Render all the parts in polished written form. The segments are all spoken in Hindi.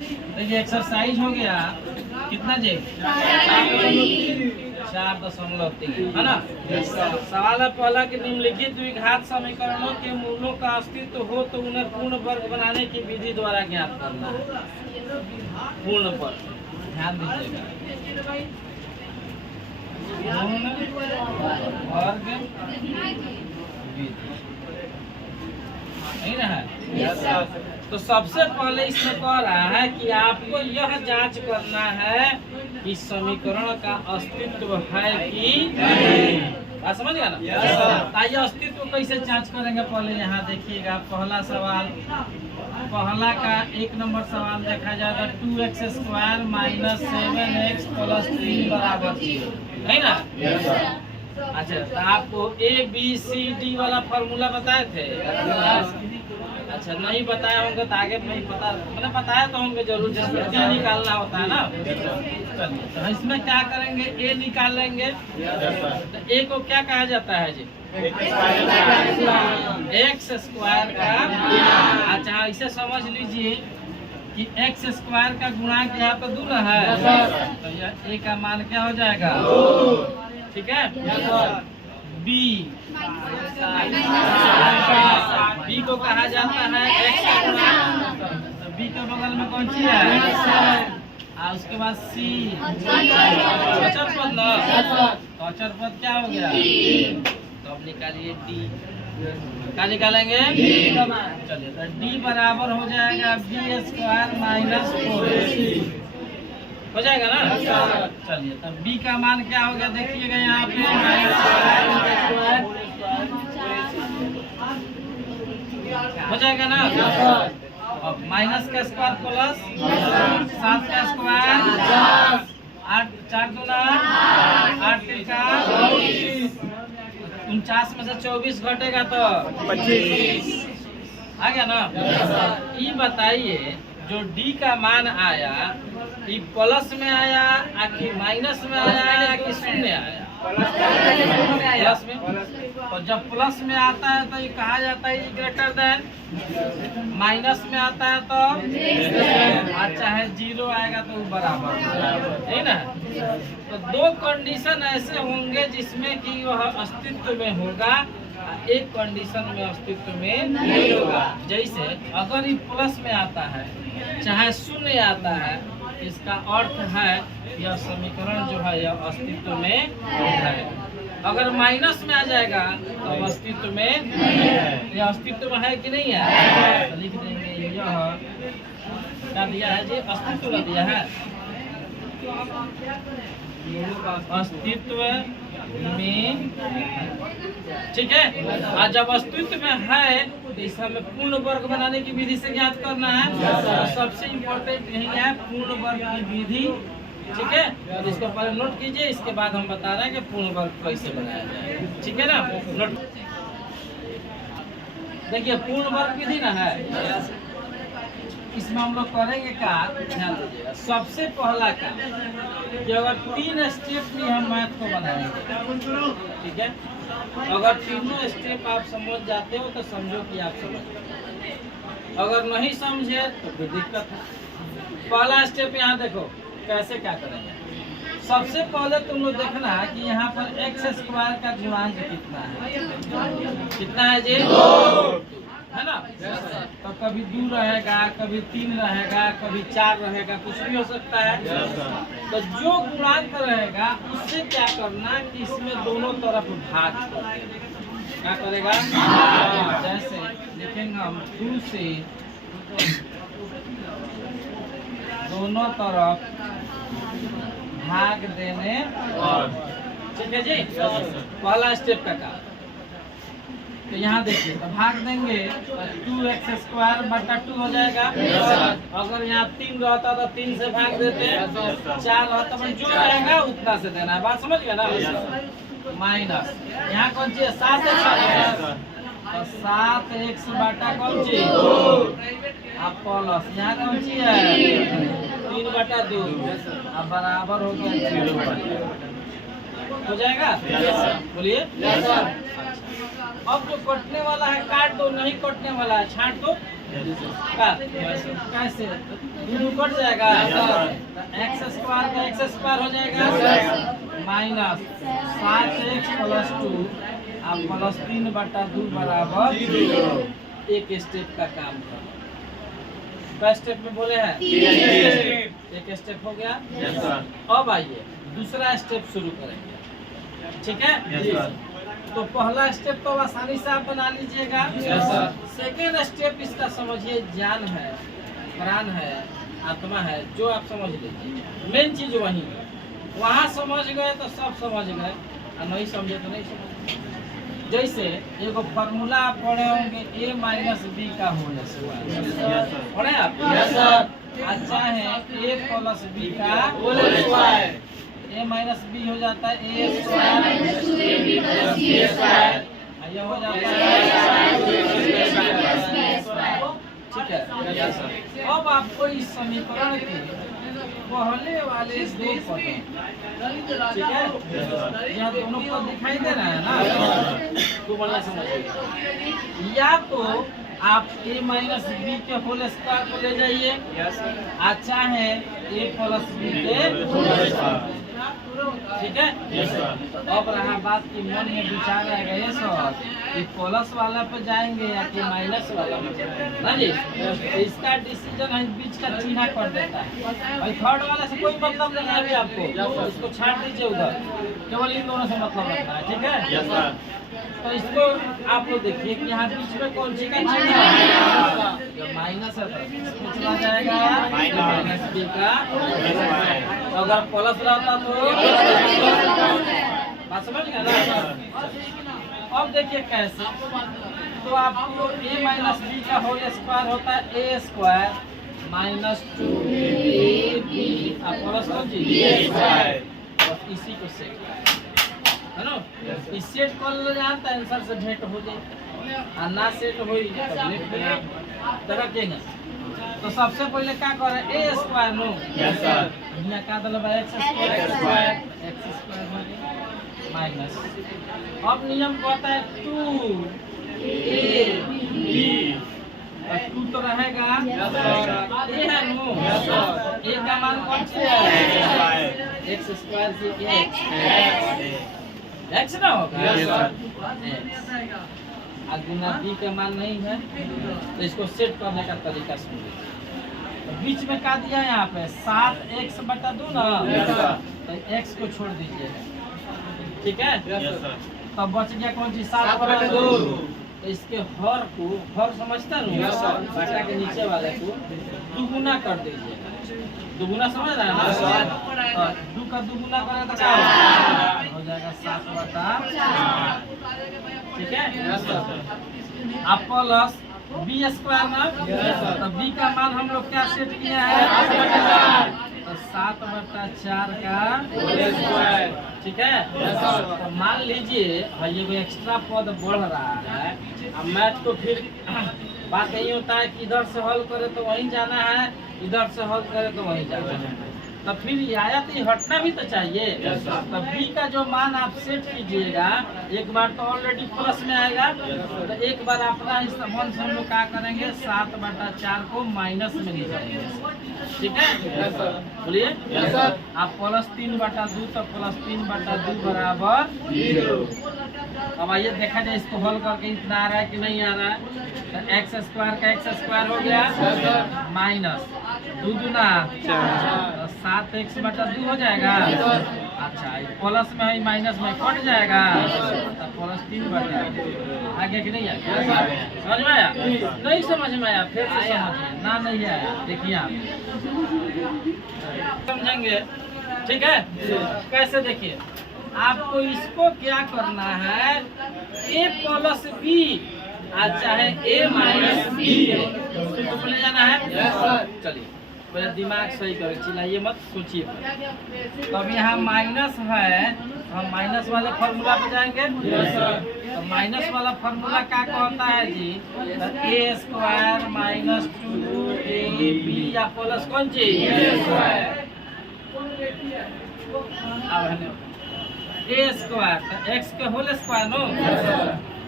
देखिए एक्सरसाइज हो गया कितना जी 4.3 है ना। सवाल है पहला कि निम्नलिखित द्विघात समीकरणों के मूलों का अस्तित्व हो तो उन्हें पूर्ण वर्ग बनाने की विधि द्वारा ज्ञात करना है। पूर्ण वर्ग ध्यान दीजिएगा, पूर्ण वर्ग विधि नहीं ना है। तो सबसे पहले इसमें कह रहा है कि आपको यह जांच करना है कि समीकरण का अस्तित्व है कि नहीं। बात समझ गया ना। आइए अस्तित्व कैसे जांच करेंगे, पहले यहाँ देखिएगा पहला सवाल, पहला का 1 नंबर सवाल देखा जाएगा 2x² - 7x + 3 बराबर 0 है ना। अच्छा तो आपको ABCD वाला फॉर्मूला बताए थे। अच्छा नहीं बताए होंगे तो आगे नहीं पता, मैंने बताया तो होंगे जरूर, जिसमें D निकालना होता है ना। तो इसमें क्या करेंगे, A निकालेंगे। तो A को क्या कहा जाता है जी, x² का। अच्छा इसे समझ लीजिए कि x² का गुणांक यहाँ पे 2 ना है, तो यह A का मान क्या हो जाएगा, ठीक है। B को कहा जाता है x का गुणांक, तो B के बगल में कौन सी है, और उसके बाद C अचर पद ना, तो अचर पद क्या हो गया, तो अब निकालिए D। क्या निकालेंगे, चलिए तो D बराबर हो जाएगा B² - 4AC हो जाएगा ना। चलिए तब B का मान क्या हो गया, देखिएगा यहाँ पे हो जाएगा ना। अब माइनस का स्क्वायर प्लस 7 का स्क्वायर 8 4 दूना 8 का 49 में से 24 घटेगा तो 25 आ गया ना। ये बताइए जो D का मान आया ये प्लस में आया कि माइनस में आया कि शून्य आया, प्लस में। और जब प्लस में आता है तो ये कहा जाता है ग्रेटर देन, माइनस में आता है तो चाहे 0 आएगा तो बराबर है ना। तो 2 कंडीशन ऐसे होंगे जिसमें कि वह अस्तित्व में होगा, एक कंडीशन में अस्तित्व में नहीं होगा। जैसे अगर ये प्लस में आता है चाहे शून्य आता है, इसका अर्थ है यह समीकरण जो है यह अस्तित्व में है। अगर माइनस में आ जाएगा तो अस्तित्व में है। यह अस्तित्व में है कि नहीं है, तो लिख देंगे यह क्या दिया है जी, अस्तित्व दिया है, अस्तित्व में, ठीक है। और जब अस्तित्व में है तो इसे हमें पूर्ण वर्ग बनाने की विधि से ज्ञात करना है। तो सबसे इम्पोर्टेंट यही है पूर्ण वर्ग की विधि, ठीक है। तो इसको पहले नोट कीजिए, इसके बाद हम बता रहे हैं कि पूर्ण वर्ग कैसे बनाया जाए, ठीक है ना। नोट देखिए पूर्ण वर्ग विधि ना है, इसमें हम लोग करेंगे क्या, ध्यान दीजिएगा। सबसे पहला का कि अगर 3 स्टेप में हम मैथ को बनाएंगे, ठीक है। अगर तीनों स्टेप आप समझ जाते हो तो समझो कि आप समझ गए, अगर नहीं समझे तो फिर दिक्कत है। पहला स्टेप यहाँ देखो कैसे क्या करेंगे। सबसे पहले तुम लोग देखना कि यहाँ पर x² का गुणांक कितना है, कितना है जी, 2 है ना। तो कभी 2 रहेगा, कभी 3 रहेगा, कभी 4 रहेगा, कुछ भी हो सकता है। तो जो गुणांक रहेगा उससे क्या करना कि इसमें दोनों तरफ भाग क्या करेगा, जैसे लिखेंगे हम 2 से दोनों तरफ भाग देने, ठीक है जी। पहला स्टेप का काम। तो यहाँ देखिए तो भाग देंगे 2x² - 2 हो जाएगा। अगर यहाँ 3 रहता तो 3 से भाग देते, 4 रहता तो जो रहेगा उतना से देना है। बात समझ गए ना। माइनस यहाँ कौन सी है, 7x, तो 7x बटा कौन सी 2, अब प्लस यहाँ कौन सी है 3/2, अब बराबर हो गया 0 हो जाएगा। बोलिए अब जो कटने वाला है काट दो, नहीं कटने वाला है छांट दो। कैसे 2 कट जाएगा, एक्स स्क्वायर का एक्स स्क्वायर हो जाएगा माइनस 7x प्लस 2 अब प्लस 3/2 बराबर 0। एक स्टेप का काम कर क्या स्टेप में बोले हैं, एक स्टेप हो गया। अब आइए दूसरा स्टेप शुरू करेंगे, ठीक है। तो पहला स्टेप तो आसानी से आप बना लीजिएगा। सेकेंड स्टेप इसका समझिए, ज्ञान है, प्राण है, आत्मा है, जो आप समझ लीजिए। मेन चीज वही है, वहाँ समझ गए तो सब समझ गए, और नहीं समझे तो नहीं समझे। जैसे एगो फार्मूला आप पढ़े होंगे a माइनस बी का होल स्क्वायर, पढ़े आप? अच्छा है a प्लस बी का whole square, a minus B हो जाता है a स्क्वायर ये हो जाता है, ठीक है। अब आपको इस समीकरण के पहले वाले दो पदों, ठीक है, यहाँ दोनों पद दिखाई दे रहा है ना, तो बढ़िया समझिए। या तो आप a माइनस बी के होल स्क्वायर को ले जाइए, अच्छा है a प्लस बी के होल स्क्वायर, ठीक है। अब रहा बात की मन में विचार आएगा ये सर कि प्लस वाला पे जाएंगे या कि माइनस वाला पे, ना जी। इसका डिसीजन है बीच का चिन्ह कर देता है, भाई थर्ड वाला से कोई मतलब नहीं है अभी आपको, इसको छाड़ दीजिए उधर, केवल इन दोनों से मतलब रखना है, ठीक है। तो इसको आप लोग देखिए कि यहाँ बीच में कौन सी का चिन्ह है, माइनस है तो चला जाएगा माइनस बी का, अगर प्लस रहता तो बात समझ गया ना। अब देखिए कैसे, तो आपको a माइनस बी का होल स्क्वायर होता है a square minus 2ab plus कौन सी b स्क्वायर, और इसी को सेट है ना, इस सेट कर लो जानता आंसर से भेंट हो जाए, और ना सेट हो तो रखेंगे। तो सबसे पहले क्या करे a स्क्वायर नो, यहाँ का दल x स्क्वायर माइनस, अब नियम कहता है 2ab, 2 तो रहेगा a है नो, a का मान कौन सा है x स्क्वायर की x ना होगा, गुना b का मान नहीं है, तो इसको सेट करने का तरीका सुनिए। तो बीच में क्या दिया है यहाँ पे 7x/2 ना, तो x को छोड़ दीजिए, ठीक है। तब बच गया कौन सी 7/2, तो इसके हर को हर समझता हूँ, बटा के नीचे वाले को दुगुना कर दीजिए, दुगुना समझ रहा है ना, 2 का दुगुना करें तो क्या हो जाएगा 7/4, ठीक है। आप प्लस बी स्क्वायर ना, तो बी का मान हम लोग क्या सेट किया है, तो 7/4 का स्क्वायर, ठीक है। तो मान लीजिए भाई ये कोई एक्स्ट्रा पद बढ़ रहा है, अब मैथ तो फिर बात यही होता है कि इधर से हल करे तो वहीं जाना है, इधर से हल करे तो वहीं जाना है, तब फिर ये आया तो हटना भी तो चाहिए। तब बी का जो मान आप सेट कीजिएगा, एक बार तो ऑलरेडी प्लस में आएगा, तो एक बार अपना इस संबंध से हम लोग क्या करेंगे 7/4 को माइनस में निकालेंगे, ठीक है। बोलिए आप प्लस 3/2, तो प्लस 3/2 बराबर 0। अब आइए देखा जाए इसको हल करके इतना आ रहा है कि नहीं आ रहा है, तो एक्स स्क्वायर का एक्स स्क्वायर हो गया माइनस 2 दूना 7x/2 हो जाएगा, अच्छा प्लस में है माइनस में कट जाएगा, तो प्लस 3/2 आगे कि नहीं आया, समझ में आया? नहीं समझ में आया फिर से समझिए ना, नहीं आया देखिए आप समझेंगे, ठीक है। कैसे देखिए, आपको इसको क्या करना है, a प्लस बी चाहे a माइनस बी तो ले जाना है। चलिए पहले दिमाग सही कर, चिल्लाइए मत, सोचिए। तो अब यहाँ माइनस है, हम माइनस वाले फार्मूला पे जाएंगे, तो माइनस वाला फार्मूला क्या कहता है जी, a स्क्वायर माइनस 2ab या प्लस कौन चीज a स्क्वायर, तो x के होल स्क्वायर नो,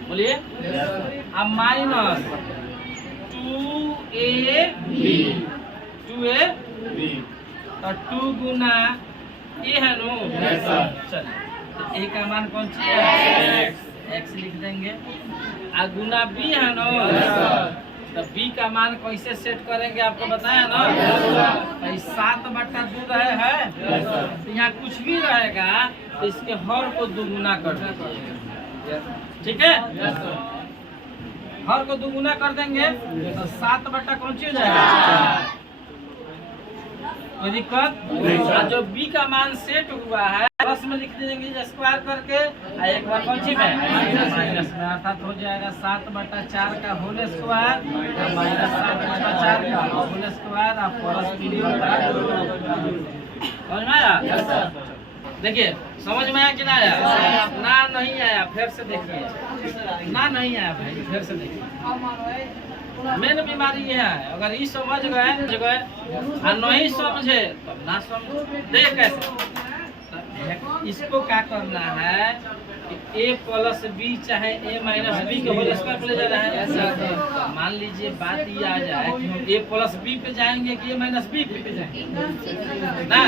बोलिए अब माइनस 2ab 2a तो 2 गुना ये है नो। चलिए तो a का मान कौन सी है? x लिख देंगे। आ गुना b है नो। तो b का मान कैसे सेट करेंगे आपको बताया ना। 7/2 रहे है तो यहाँ कुछ भी रहेगा तो इसके हर को दुगुना कर दीजिए। ठीक है, हर को दुगुना कर देंगे तो 7/, कौन सी हो जाएगा? कोई दिक्कत? जो b का मान सेट हुआ है प्लस में लिख देंगे स्क्वायर करके, एक बार कौन सी में माइनस में, अर्थात हो जाएगा 7/4 का होल स्क्वायर -7/4 का होल स्क्वायर और प्लस पीरियड का। समझ में आया? देखिए समझ में आया कि ना आया? ना नहीं आया फिर से देखिए। ना नहीं आया भाई फिर से देखिए। मेन बीमारी ये है, अगर ये समझ गए और नहीं समझे तो ना समझ दे कैसे। इसको क्या करना है कि a प्लस b चाहे a माइनस b के होल स्क्वायर पे ले जाना है। मान लीजिए बात ये आ जाए कि हम a प्लस b पे जाएंगे कि a माइनस b पे जाएंगे ना,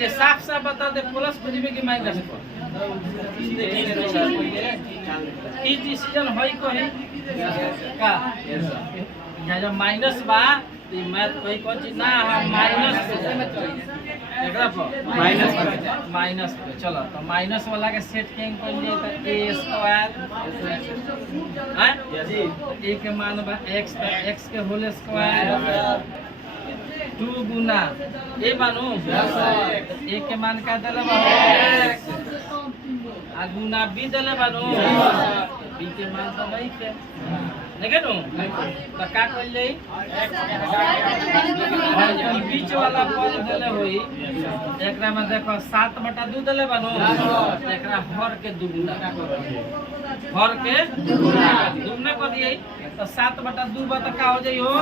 ये साफ साफ बता दे प्लस पे जाएंगे कि माइनस पर। ई डिसीजन होई कहीं का यहाँ जब माइनस बा तो मैथ कोई कौन चीज ना हम माइनस पे चलो तो माइनस वाला के सेट के तो a स्क्वायर a के मान बा x के होल स्क्वायर 2 गुना a बानू a के मान का दले बा आ गुना b दले बानू b के मान तो नहीं के देखे नु तो का कर ले बीच वाला पद देले होई एकरा में देखो 7/2 देले बानू एकरा हर के दुगुना दुगुना कर दिए तो 7/2 बा तो का हो जाई हो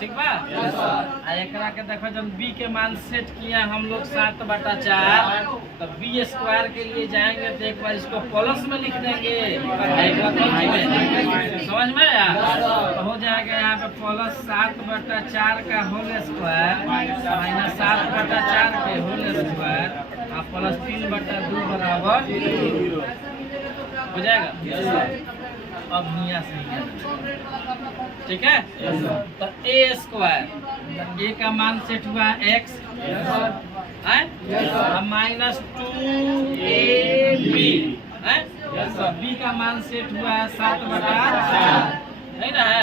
ठीक बा। आ एकरा के देखो जब b के मान सेट किया हम लोग 7/4 तो b स्क्वायर के लिए जाएंगे तो एक बार इसको प्लस में लिख देंगे, एक बार समझ में आया? तो हो जाएगा यहाँ पे प्लस 7/4 का होल स्क्वायर माइनस 7/4 के होल स्क्वायर और प्लस 3/2 बराबर हो जाएगा। अब मियाँ से ठीक है तो a स्क्वायर a का मान सेट हुआ x माइनस 2ab b का मान सेट हुआ है 7/4 नहीं ना है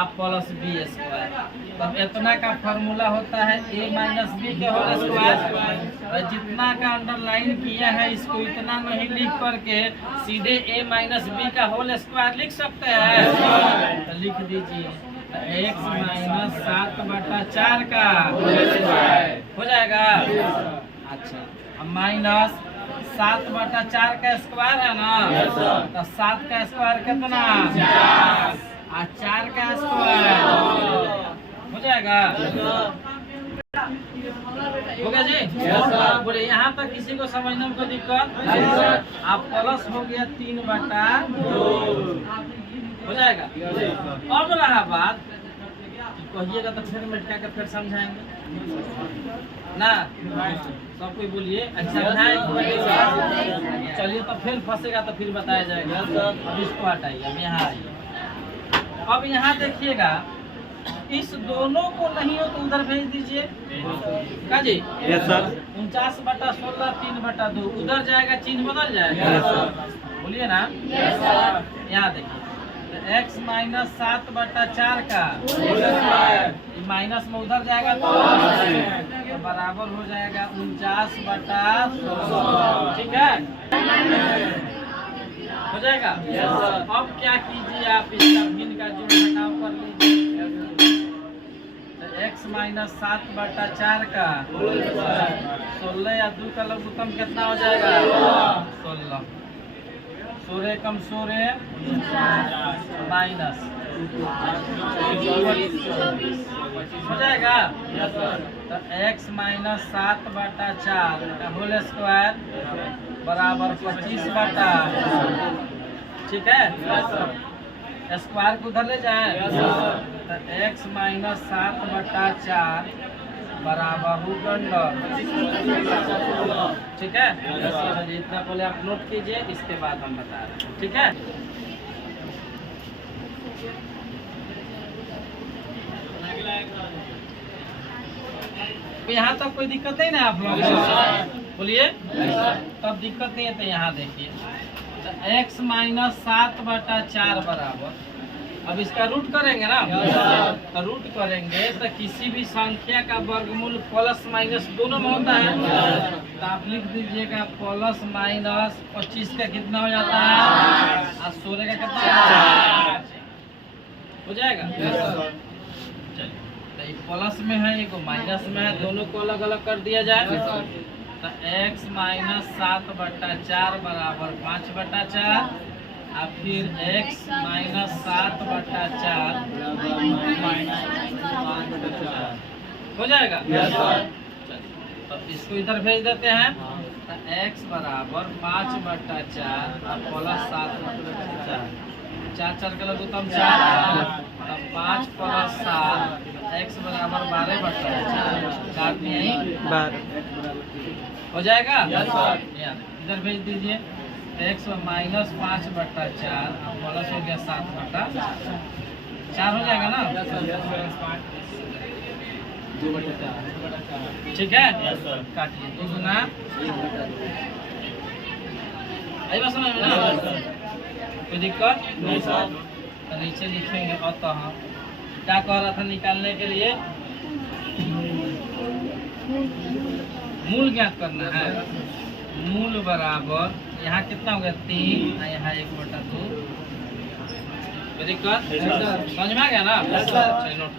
आप प्लस b स्क्वायर। तब इतना का फॉर्मूला होता है a माइनस b के होल स्क्वायर। जितना का अंडरलाइन किया है इसको इतना नहीं लिख करके सीधे a माइनस b का होल स्क्वायर लिख सकते हैं। तो लिख दीजिए x माइनस 7/4 का हो जाएगा। अच्छा माइनस 7/4 का स्क्वायर है ना तो 7 का स्क्वायर कितना 4 का स्क्वायर हो जाएगा। हो गया जी? बोले यहाँ तक किसी को समझने में कोई दिक्कत? आप प्लस हो गया 3/2 हो जाएगा। अब रहा बात कहिएगा तो फिर मिटा के फिर समझाएंगे ना, सब कोई बोलिए अच्छा समझाएंगे। चलिए तो फिर फंसेगा तो फिर बताया जाएगा। अब इसको हटाइए, अब यहाँ आइए। अब यहाँ देखिएगा इस दोनों को नहीं हो तो उधर भेज दीजिए का जी। Yes sir. 49/16 3/2 उधर जाएगा, चिन्ह बदल जाएगा। बोलिए ना। यहाँ देखिए x माइनस 7/4 का माइनस में उधर जाएगा तो बराबर हो जाएगा 49/16 ठीक है हो जाएगा। अब क्या कीजिए आप इसका भिन्न का जोड़ घटाव कर लीजिए। x माइनस 7/4 का 16 या 2 का लघुत्तम कितना हो जाएगा 16 16 कम 16 माइनस हो जाएगा। तो x माइनस 7/4 का होल स्क्वायर बराबर 25/, ठीक है। स्क्वायर को उधर ले जाए तो x माइनस 7/4 बराबर रूट अंडर, ठीक है। चलिए इतना पहले आप नोट कीजिए, इसके बाद हम बता रहे हैं, ठीक है। यहाँ तक कोई दिक्कत नहीं ना आप लोग बोलिए, तब दिक्कत नहीं है। तो यहाँ देखिए तो x माइनस 7/4 बराबर, अब इसका रूट करेंगे ना, तो रूट करेंगे तो किसी भी संख्या का वर्गमूल प्लस माइनस दोनों में होता है। तो आप लिख दीजिएगा प्लस माइनस 25 का कितना हो जाता है और 16 का कितना हो जाएगा। चलिए तो ये प्लस में है, एक माइनस में है, दोनों को अलग अलग कर दिया जाए। तो x माइनस 7/4 बराबर 5/4 और फिर x माइनस 7/4 हो जाएगा। तो इसको इधर भेज देते हैं। तो x बराबर 5/4 और प्लस 7/4, 4 के लगू तब 4, तब 5 प्लस 7 x बराबर 12/4 काट यही 12 हो जाएगा। इधर भेज दीजिए x माइनस 5/4 प्लस हो गया 7/4 हो जाएगा ना, 2/4 ठीक है। काटिए 2 गुना आई बात समझ में ना, कोई दिक्कत नहीं सर। तो नीचे लिखेंगे अतः क्या कह रहा था निकालने के लिए, मूल ज्ञात करना है। मूल बराबर यहाँ कितना हो गया 3 और यहाँ 1/2। कोई दिक्कत समझ में आ गया ना। चलिए नोट